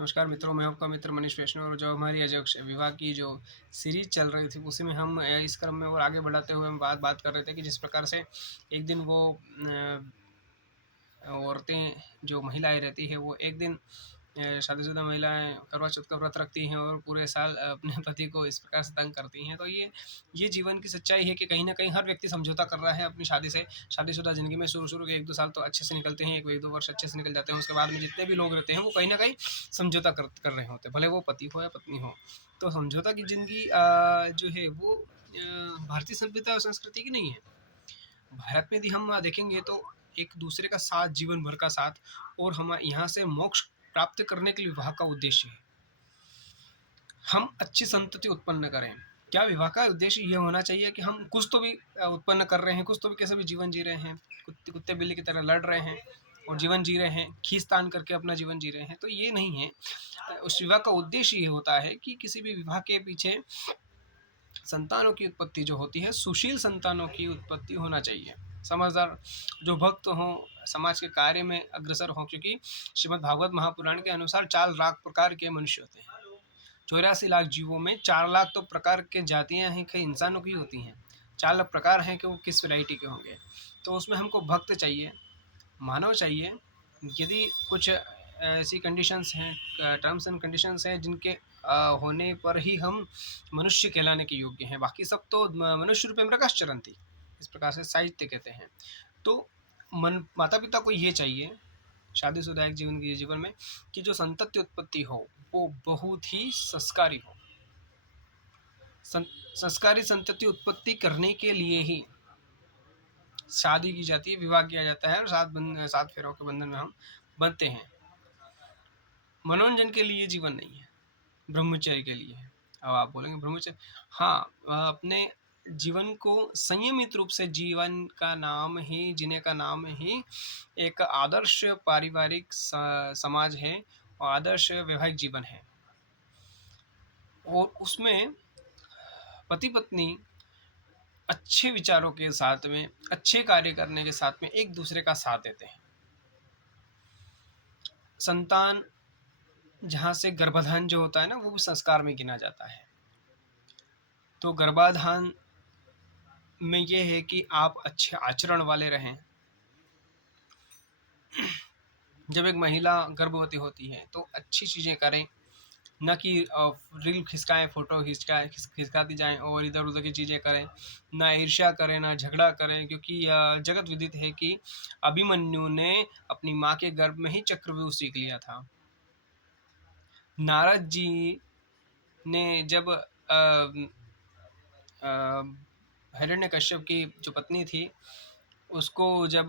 नमस्कार मित्रों, मैं आपका मित्र मनीष वैष्णव और जो हमारी अजोक्ष विवाह की जो सीरीज़ चल रही थी, उसी में हम इस क्रम में और आगे बढ़ाते हुए हम बात कर रहे थे कि जिस प्रकार से एक दिन वो औरतें जो महिलाएँ रहती हैं, वो एक दिन शादीशुदा महिलाएँ करवा चौथ का व्रत रखती हैं और पूरे साल अपने पति को इस प्रकार से तंग करती हैं। तो ये जीवन की सच्चाई है कि कहीं न कहीं हर व्यक्ति समझौता कर रहा है अपनी शादी से। शादीशुदा ज़िंदगी में शुरू-शुरू के 1-2 साल तो अच्छे से निकलते हैं, 1-2 वर्ष अच्छे से निकल जाते हैं। उसके बाद में जितने भी लोग रहते हैं, वो कहीं न कहीं समझौता कर रहे होते हैं, भले वो पति हो या पत्नी हो। तो समझौता की ज़िंदगी जो है वो भारतीय सभ्यता और संस्कृति की नहीं है। भारत में यदि हम देखेंगे तो एक दूसरे का साथ, जीवन भर का साथ और हम यहाँ से मोक्ष प्राप्त करने के लिए विवाह का उद्देश्य है। हम अच्छी संतति उत्पन्न करें। क्या विवाह का उद्देश्य ये होना चाहिए कि हम कुछ तो भी उत्पन्न कर रहे हैं, कुछ तो भी कैसे भी जीवन जी रहे हैं, कुत्ते बिल्ली की तरह लड़ रहे हैं और जीवन जी रहे हैं, खींच-तान करके अपना जीवन जी रहे हैं, तो ये नहीं है। उस विवाह का उद्देश्य ये होता है कि किसी भी विवाह के पीछे संतानों की उत्पत्ति जो होती है, सुशील संतानों की उत्पत्ति होना चाहिए। समझदार जो भक्त हों, समाज के कार्य में अग्रसर हों, क्योंकि श्रीमद् भागवत महापुराण के अनुसार 4 लाख प्रकार के मनुष्य होते हैं। 84 लाख जीवों में 4 लाख तो प्रकार के जातियाँ हैं कि इंसानों की होती हैं। 4 लाख प्रकार हैं कि वो किस वैरायटी के होंगे। तो उसमें हमको भक्त चाहिए, मानव चाहिए। यदि कुछ ऐसी कंडीशंस हैं, टर्म्स एंड कंडीशंस हैं जिनके होने पर ही हम मनुष्य कहलाने के योग्य हैं, बाकी सब तो मनुष्य रूपे मृगश्च चरन्ति, इस प्रकार से साहित्य कहते हैं। तो माता पिता को ये चाहिए शादीशुदा एक जीवन में कि जो संतति उत्पत्ति हो वो बहुत ही संस्कारी हो। संस्कारी संतति उत्पत्ति करने के लिए ही शादी की जाती है, विवाह किया जाता है और 7 फेरों के बंधन में हम बंधते हैं। मनोरंजन के लिए जीवन नहीं है, ब्रह्मचर्य के लिए है। अब आप बोलेंगे ब्रह्मचर्य, हाँ, अपने जीवन को संयमित रूप से जीवन का नाम ही, जीने का नाम ही एक आदर्श पारिवारिक समाज है और आदर्श वैवाहिक जीवन है। और उसमें पति पत्नी अच्छे विचारों के साथ में, अच्छे कार्य करने के साथ में एक दूसरे का साथ देते हैं। संतान जहाँ से गर्भाधान जो होता है ना, वो भी संस्कार में गिना जाता है। तो गर्भाधान में ये है कि आप अच्छे आचरण वाले रहें। जब एक महिला गर्भवती होती है तो अच्छी चीज़ें करें, ना कि रील खिसकाएँ, फ़ोटो खिसकाती जाएँ और इधर-उधर की चीज़ें करें। ना ईर्ष्या करें, ना झगड़ा करें, क्योंकि जगत विदित है कि अभिमन्यु ने अपनी माँ के गर्भ में ही चक्रव्यूह सीख लिया था। नारद जी ने जब हिरण्यकश्यप की जो पत्नी थी, उसको जब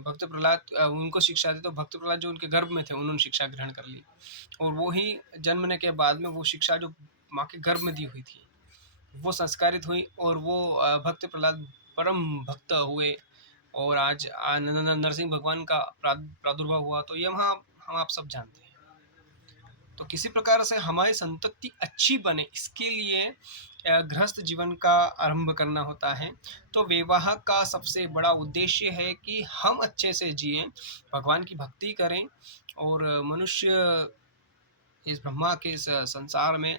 भक्त प्रहलाद उनको शिक्षा दी, तो भक्त प्रहलाद जो उनके गर्भ में थे, उन्होंने शिक्षा ग्रहण कर ली और वो ही जन्मने के बाद में वो शिक्षा जो माँ के गर्भ में दी हुई थी, वो संस्कारित हुई और वो भक्त प्रहलाद परम भक्त हुए और आज नरसिंह भगवान का प्रादुर्भाव हुआ। तो ये वहाँ हम आप सब जानते हैं। तो किसी प्रकार से हमारी संतति अच्छी बने, इसके लिए गृहस्थ जीवन का आरंभ करना होता है। तो विवाह का सबसे बड़ा उद्देश्य है कि हम अच्छे से जिएं, भगवान की भक्ति करें और मनुष्य इस ब्रह्मा के इस संसार में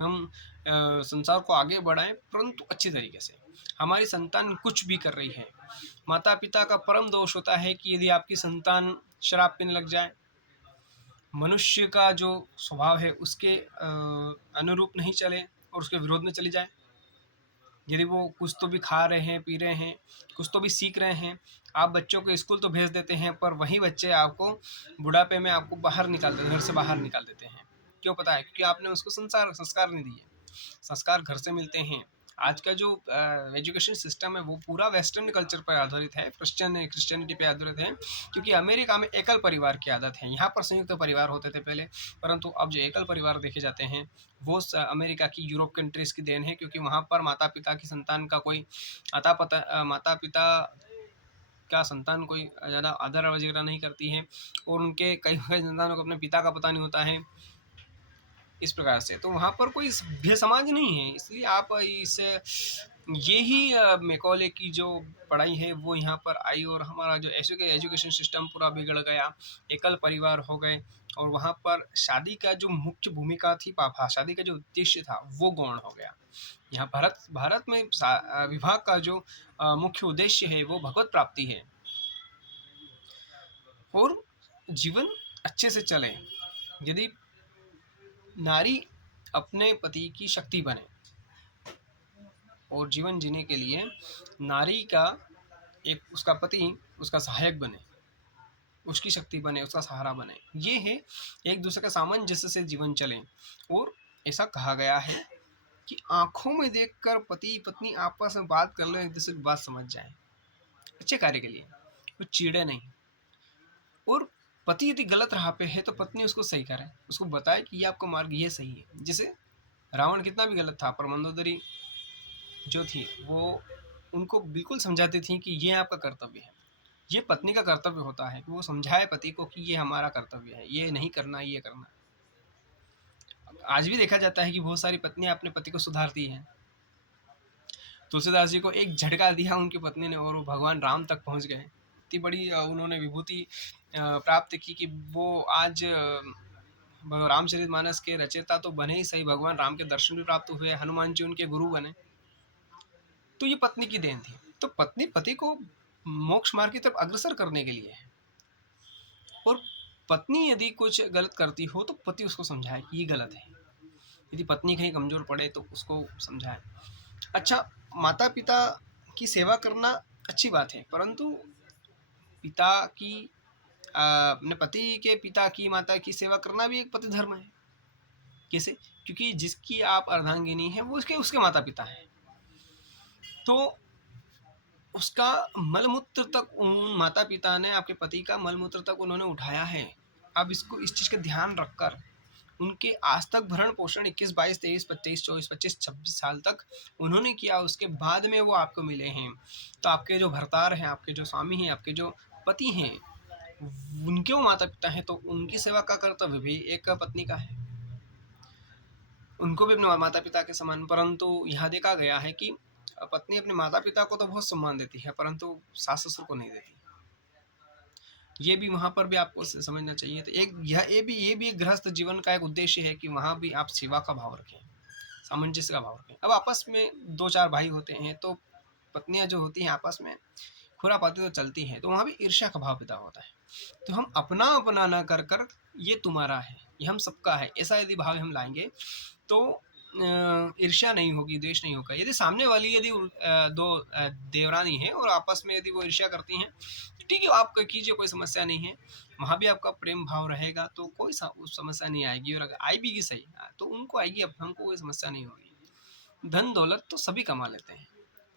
हम संसार को आगे बढ़ाएं, परंतु अच्छी तरीके से। हमारी संतान कुछ भी कर रही है, माता पिता का परम दोष होता है कि यदि आपकी संतान शराब पीने लग जाए, मनुष्य का जो स्वभाव है उसके अनुरूप नहीं चले और उसके विरोध में चली जाए। यदि वो कुछ तो भी खा रहे हैं, पी रहे हैं, कुछ तो भी सीख रहे हैं, आप बच्चों को स्कूल तो भेज देते हैं, पर वही बच्चे आपको बुढ़ापे में आपको बाहर निकाल देते हैं, घर से बाहर निकाल देते हैं। क्यों पता है? क्योंकि आपने उसको संस्कार नहीं दिए। संस्कार घर से मिलते हैं। आज का जो एजुकेशन सिस्टम है वो पूरा वेस्टर्न कल्चर पर आधारित है, क्रिश्चियनिटी पे आधारित है, क्योंकि अमेरिका में एकल परिवार की आदत है। यहाँ पर संयुक्त परिवार होते थे पहले, परंतु अब जो एकल परिवार देखे जाते हैं वो अमेरिका की, यूरोप कंट्रीज़ की देन है, क्योंकि वहाँ पर माता पिता की संतान का कोई माता पिता का संतान कोई ज़्यादा आदर वगैरह नहीं करती है और उनके कई संतानों को अपने पिता का पता नहीं होता है, इस प्रकार से। तो वहाँ पर कोई सभ्य समाज नहीं है, इसलिए आप इस ये ही मैकॉले की जो पढ़ाई है वो यहाँ पर आई और हमारा जो एजुकेशन सिस्टम पूरा बिगड़ गया, एकल परिवार हो गए और वहाँ पर शादी का जो मुख्य भूमिका थी शादी का जो उद्देश्य था वो गौण हो गया। यहाँ भारत भारत में विवाह का जो मुख्य उद्देश्य है वो भगवत प्राप्ति है और जीवन अच्छे से चले। यदि नारी अपने पति की शक्ति बने और जीवन जीने के लिए नारी का एक उसका पति उसका सहायक बने, उसकी शक्ति बने, उसका सहारा बने, ये है एक दूसरे का सामंजस्य से जीवन चले। और ऐसा कहा गया है कि आंखों में देखकर पति पत्नी आपस में बात कर ले, एक दूसरे की बात समझ जाए अच्छे कार्य के लिए, कुछ चिड़े नहीं। और पति यदि गलत राह पे है तो पत्नी उसको सही करे, उसको बताए कि ये आपका मार्ग ये सही है। जैसे रावण कितना भी गलत था पर मंदोदरी जो थी वो उनको बिल्कुल समझाती थी कि ये आपका कर्तव्य है। ये पत्नी का कर्तव्य होता है कि वो समझाए पति को कि ये हमारा कर्तव्य है, ये नहीं करना, ये करना। आज भी देखा जाता है कि बहुत सारी पत्नियां अपने पति को सुधारती हैं। तुलसीदास जी को एक झटका दिया उनकी पत्नी ने और वो भगवान राम तक पहुंच गए। इतनी बड़ी उन्होंने विभूति प्राप्त की कि वो आज रामचरितमानस के रचयिता तो बने ही सही, भगवान राम के दर्शन भी प्राप्त हुए, हनुमान जी उनके गुरु बने। तो ये पत्नी की देन थी। तो पत्नी पति को मोक्ष मार्ग की तरफ अग्रसर करने के लिए है और पत्नी यदि कुछ गलत करती हो तो पति उसको समझाए कि ये गलत है। यदि पत्नी कहीं कमजोर पड़े तो उसको समझाए। अच्छा, माता पिता की सेवा करना अच्छी बात है, परंतु पिता की अपने पति के पिता की माता की सेवा करना भी एक पति धर्म है। कैसे? क्योंकि जिसकी आप अर्धांगिनी है वो उसके माता पिता हैं, तो उसका मलमूत्र तक उन माता पिता ने आपके पति का मलमूत्र तक उन्होंने उठाया है। अब इसको इस चीज़ का ध्यान रखकर उनके आज तक भरण पोषण 21 22 23 25 24 25 26 साल तक उन्होंने किया, उसके बाद में वो आपको मिले हैं। तो आपके जो भरतार हैं, आपके जो स्वामी हैं, आपके जो पति हैं, उनके वो माता पिता हैं, तो उनकी सेवा का कर्तव्य भी एक पत्नी का है। उनको भी अपने माता पिता के समान। परंतु यहाँ देखा गया है कि पत्नी अपने माता पिता को तो बहुत सम्मान देती है परंतु सास ससुर को नहीं देती। ये भी वहाँ पर भी आपको समझना चाहिए। तो एक ये भी एक गृहस्थ जीवन का एक उद्देश्य है कि वहाँ भी आप सेवा का भाव रखें, सामंजस्य का भाव रखें। अब आपस में 2-4 भाई होते हैं तो पत्नियां जो होती हैं आपस में खुरापाती तो चलती हैं, तो वहाँ भी ईर्ष्या का भाव पैदा होता है। तो हम अपना अपना ना कर कर ये तुम्हारा है, ये हम सबका है, ऐसा यदि भाव हम लाएंगे तो ईर्ष्या नहीं होगी, द्वेष नहीं होगा। यदि सामने वाली यदि दो देवरानी है और आपस में यदि वो ईर्ष्या करती हैं, ठीक है आप कीजिए, कोई समस्या नहीं है। वहाँ भी आपका प्रेम भाव रहेगा तो कोई समस्या नहीं आएगी, और अगर आई भी की सही तो उनको आएगी, अब हमको कोई समस्या नहीं होगी। धन दौलत तो सभी कमा लेते हैं,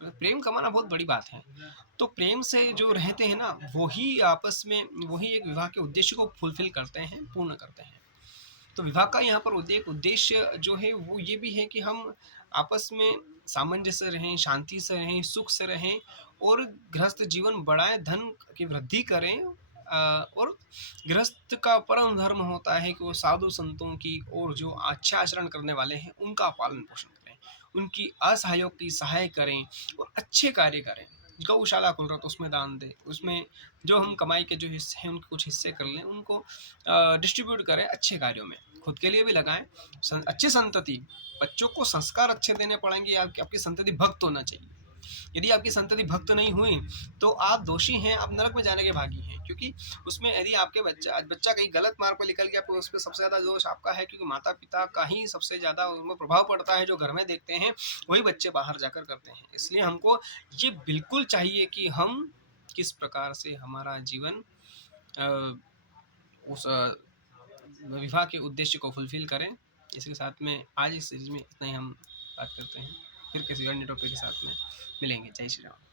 प्रेम कमाना बहुत बड़ी बात है। तो प्रेम से जो रहते हैं ना वही आपस में वही एक विवाह के उद्देश्य को फुलफिल करते हैं, पूर्ण करते हैं। तो विवाह का यहाँ पर एक उद्देश्य जो है वो ये भी है कि हम आपस में सामंजस्य रहें, शांति से रहें, सुख से रहें और गृहस्थ जीवन बढ़ाएं, धन की वृद्धि करें। और गृहस्थ का परम धर्म होता है कि वो साधु संतों की और जो अच्छा आचरण करने वाले हैं उनका पालन पोषण करें, उनकी असहायों की सहाय करें और अच्छे कार्य करें। गौशाला खुल रहा तो उसमें दान दें, उसमें जो हम कमाई के जो हिस्से हैं उनके कुछ हिस्से कर लें, उनको डिस्ट्रीब्यूट करें अच्छे कार्यों में, खुद के लिए भी लगाएं। अच्छी संतति, बच्चों को संस्कार अच्छे देने पड़ेंगे। आपकी संतति भक्त होना चाहिए। यदि आपकी संतति भक्त नहीं हुई तो आप दोषी हैं, आप नरक में जाने के भागी हैं। क्योंकि उसमें यदि आपके बच्चा कहीं गलत मार्ग पर निकल गया तो उस पर सबसे ज़्यादा दोष आपका है, क्योंकि माता पिता का ही सबसे ज़्यादा उसमें प्रभाव पड़ता है। जो घर में देखते हैं वही बच्चे बाहर जाकर करते हैं। इसलिए हमको ये बिल्कुल चाहिए कि हम किस प्रकार से हमारा जीवन उस विवाह के उद्देश्य को फुलफिल करें। इसके साथ में आज इस सीरीज में इतना ही हम बात करते हैं, फिर किसी अन्य टॉपिक के साथ में मिलेंगे। जय श्री राम।